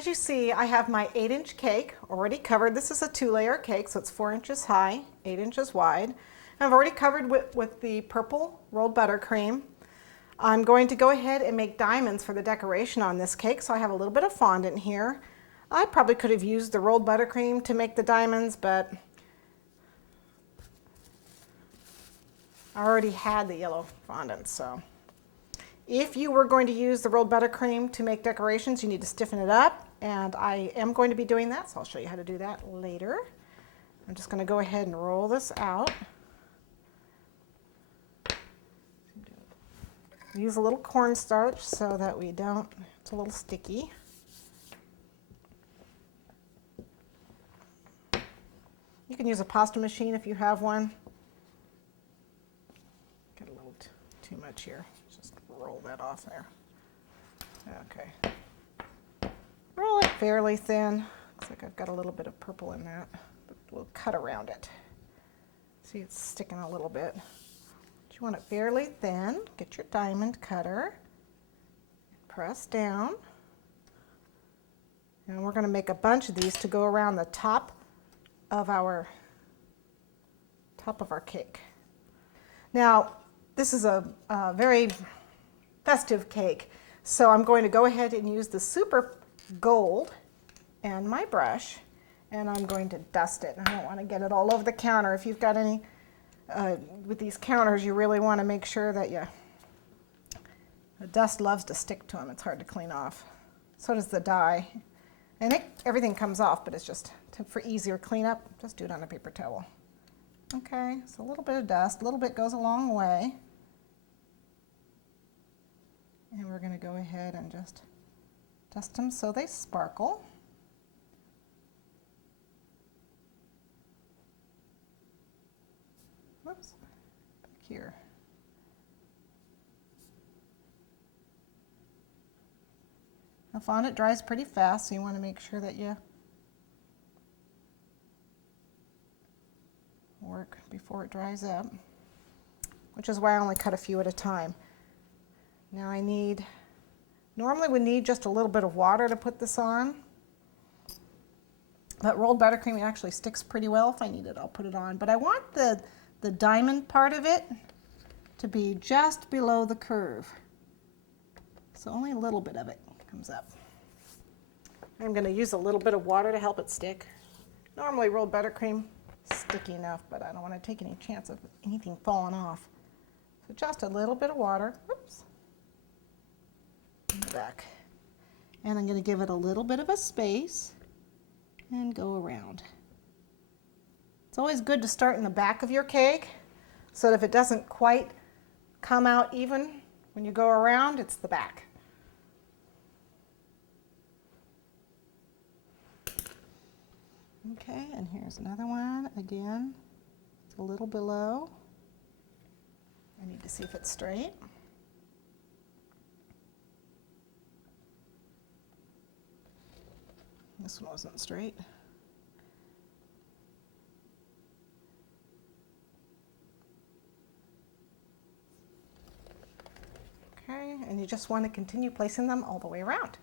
As you see, I have my 8-inch cake already covered. This is a 2-layer cake, so it's 4 inches high, 8 inches wide. I've already covered with the purple rolled buttercream. I'm going to go ahead and make diamonds for the decoration on this cake, so I have a little bit of fondant here. I probably could have used the rolled buttercream to make the diamonds, but I already had the yellow fondant, so. If you were going to use the rolled buttercream to make decorations, you need to stiffen it up, and I am going to be doing that, so I'll show you how to do that later. I'm just going to go ahead and roll this out. Use a little cornstarch so that we don't, it's a little sticky. You can use a pasta machine if you have one. Get a little too much here. Just roll that off there. Okay. Roll it fairly thin. Looks like I've got a little bit of purple in that. But we'll cut around it. See, it's sticking a little bit. But you want it fairly thin. Get your diamond cutter. Press down. And we're going to make a bunch of these to go around the top of our cake. Now, this is a very festive cake, so I'm going to go ahead and use the Super Gold and my brush, and I'm going to dust it. I don't want to get it all over the counter. If you've got any, with these counters, you really want to make sure that the dust loves to stick to them. It's hard to clean off. So does the dye. And everything comes off, but it's just for easier cleanup, just do it on a paper towel. Okay, so a little bit of dust, a little bit goes a long way. And we're going to go ahead and just dust them so they sparkle. Whoops, back here. Now fondant dries pretty fast, so you want to make sure that you work before it dries up, which is why I only cut a few at a time. Now I normally we need just a little bit of water to put this on, but rolled buttercream actually sticks pretty well. If I need it, I'll put it on, but I want the diamond part of it to be just below the curve, so only a little bit of it comes up. I'm going to use a little bit of water to help it stick. Normally rolled buttercream sticky enough, but I don't want to take any chance of anything falling off. So just a little bit of water, whoops, in the back. And I'm going to give it a little bit of a space and go around. It's always good to start in the back of your cake so that if it doesn't quite come out even when you go around, it's the back. Okay, and here's another one. Again, it's a little below. I need to see if it's straight. This one wasn't straight. Okay, and you just want to continue placing them all the way around.